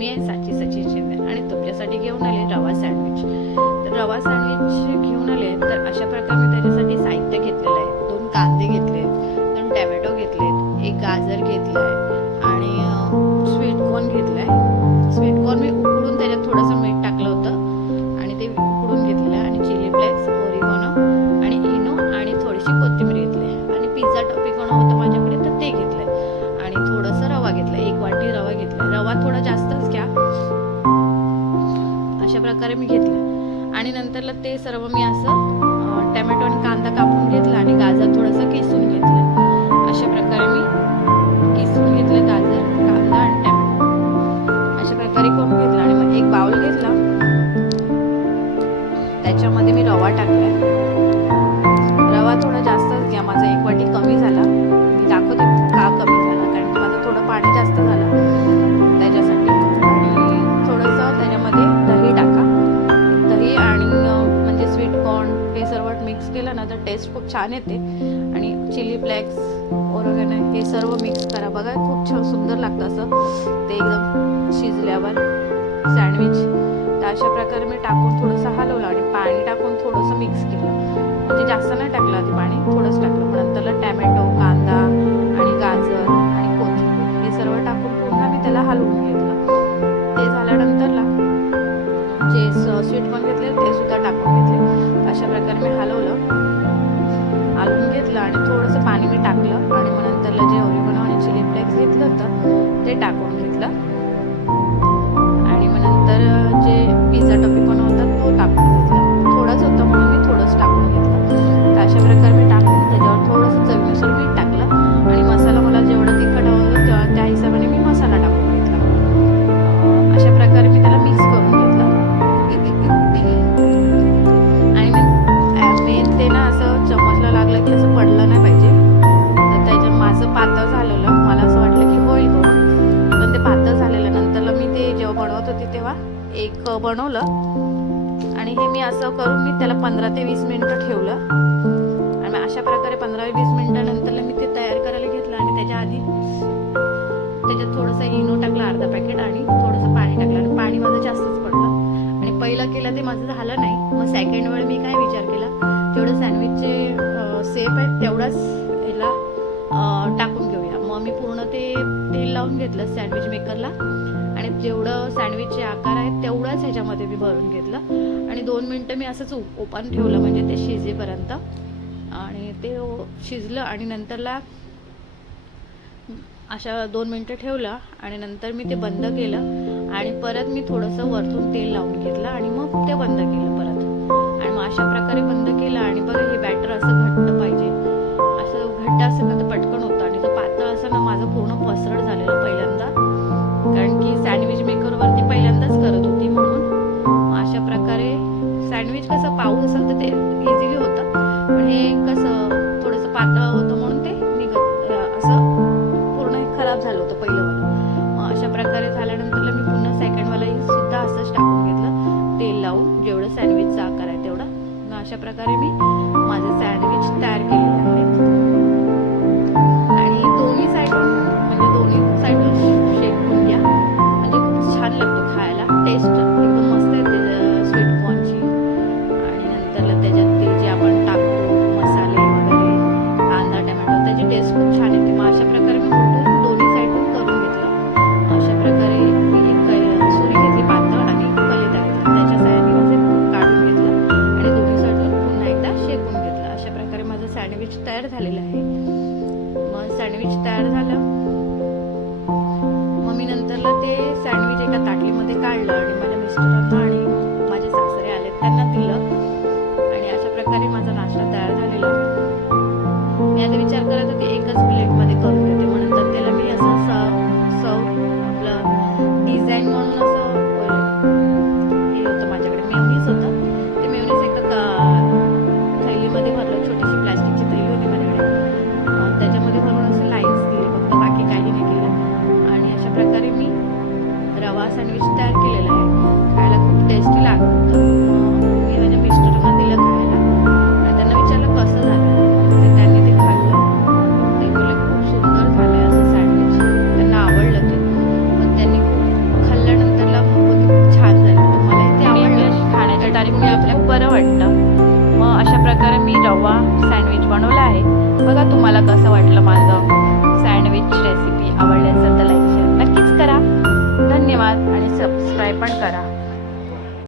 मी आहे साची सचिन शिंदे आणि तुमच्यासाठी घेऊन आले रवा सँडविच. तर रवा सँडविच घेऊन आले तर अशा प्रकारे मी त्याच्यासाठी साहित्य घेतलेलं आहे. प्रकारे मी घेतलं. आणि नंतरला ते सर्व मी असं टॅमॅटो आणि कांदा कापून घेतला आणि गाजर थोडंसं किसून घेतलं. अशा प्रकारे मी किसून घेतलं गाजर कांदा आणि टॅमॅटो. अशा प्रकारे करून घेतलं आणि मग एक बाउल घेतला. त्याच्यामध्ये मी रवा टाकला. रवा थोडा जास्तच घ्या माझा एक वाटी कमी झाला. मी दाखवते का कमी झाला कारण की माझं थोडं पाणी जास्त झालं. खूप छान येते. आणि चिली फ्लॅक्स ओरोगॅनो हे सर्व मिक्स करा. बघा खूप छान सुंदर लागतं असं. ते एकदम शिजल्यावर सँडविच तर अशा प्रकारे मी टाकून थोडंसं हलवलं आणि पाणी टाकून थोडंसं मिक्स केलं. म्हणजे जास्त नाही टाकलं आधी पाणी थोडंच टाकलं. पण नंतरला टॅमॅटो कांदा घेतलं आणि थोडंसं पाणी मी टाकलं आणि मग नंतरला जे ओरिगोनो आणि चिली फ्लेक्स घेतलं होतं ते टाकून घेतलं. बनवलं. आणि हे मी असं करून मी त्याला पंधरा ते वीस मिनटं ठेवलं. आणि अशा प्रकारे पंधरा वीस मिनटानंतरला मी ते तयार करायला घेतलं आणि त्याच्या आधी त्याच्यात थोडंसं इनो टाकला अर्धा पॅकेट आणि थोडंसं पाणी टाकलं. आणि पाणी माझं जास्तच पडलं. आणि पहिलं केलं ते माझं झालं नाही. मग सेकंड वेळ मी काय विचार केला? जेवढं सँडविचचे सेप आहेत तेवढाच याला टाकून घेऊया. मग मी पूर्ण ते तेल लावून घेतलं सँडविच मेकरला आणि जेवढं सँडविचचे आकार आहेत तेवढंच ह्याच्यामध्ये मी भरून घेतलं. आणि दोन मिनटं मी असंच ओपन ठेवलं म्हणजे ते शिजेपर्यंत. आणि ते शिजलं आणि नंतरला अशा दोन मिनटं ठेवलं आणि नंतर मी ते बंद केलं. आणि परत मी थोडंसं वरतून तेल लावून घेतलं आणि मग ते बंद केलं परत. आणि मग अशा प्रकारे बंद केलं आणि बघा हे बॅटर असं घट्ट पाहिजे. सँडविच कसं पाऊस असेल तर ते इझिली होतं. पण हे कसं थोडंसं पातळ होतं म्हणून ते निघत असं पूर्ण खराब झालं होतं पहिलंवालं मग अशा प्रकारे झाल्यानंतर मी पुन्हा सेकंडवालाही सुद्धा असंच टाकून घेतलं. तेल लावून जेवढं सँडविचचा आकार आहे तेवढा. मग अशा प्रकारे मी सँडविच तयार झालेलं आहे. मग सँडविच तयार झालं. मग मी नंतरला ते सँडविच एका ताटलीमध्ये काढलं आणि माझ्या मिस्टरांना सँडविच आहे. बघा तुम्हाला कसं वाटलं माझं सँडविच रेसिपी आवडली असेल तर लाईक शेअर नक्कीच करा. धन्यवाद आणि सबस्क्राईब पण करा.